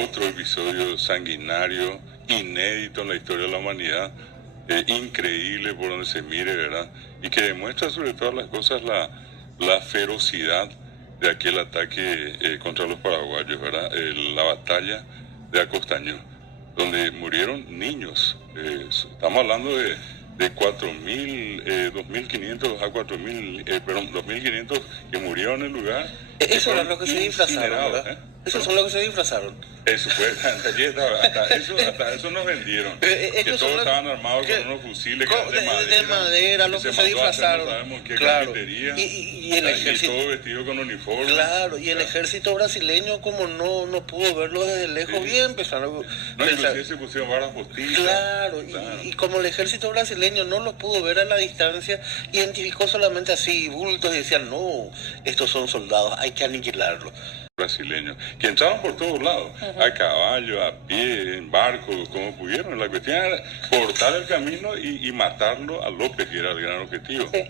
Otro episodio sanguinario, inédito en la historia de la humanidad, increíble por donde se mire, ¿verdad? Y que demuestra sobre todas las cosas la ferocidad de aquel ataque contra los paraguayos, ¿verdad? La batalla de Acostaño, donde murieron niños. Estamos hablando de 4.000, 2.500 a 4.000, perdón, 2.500 que murieron en el lugar. Eso era lo que se disfrazaron, ¿verdad? ¿eh? Esos son los que se disfrazaron. Eso fue, hasta eso nos vendieron. Que todos estaban armados con unos fusiles de madera, lo que se disfrazaron. No sabemos qué Claro. carpintería, Y el ejército. y todo vestido con uniforme. Claro, y el ejército brasileño, como no pudo verlo desde lejos, Sí. bien empezaron a No, pensar. inclusive se pusieron varas postizas. Claro, Claro. y como el ejército brasileño no los pudo ver a la distancia, identificó solamente así bultos y decían, no, estos son soldados, hay que aniquilarlos. Brasileños, que entraban por todos lados, a caballo, a pie, en barco, como pudieron. La cuestión era cortar el camino y matarlo a López, que era el gran objetivo. Sí.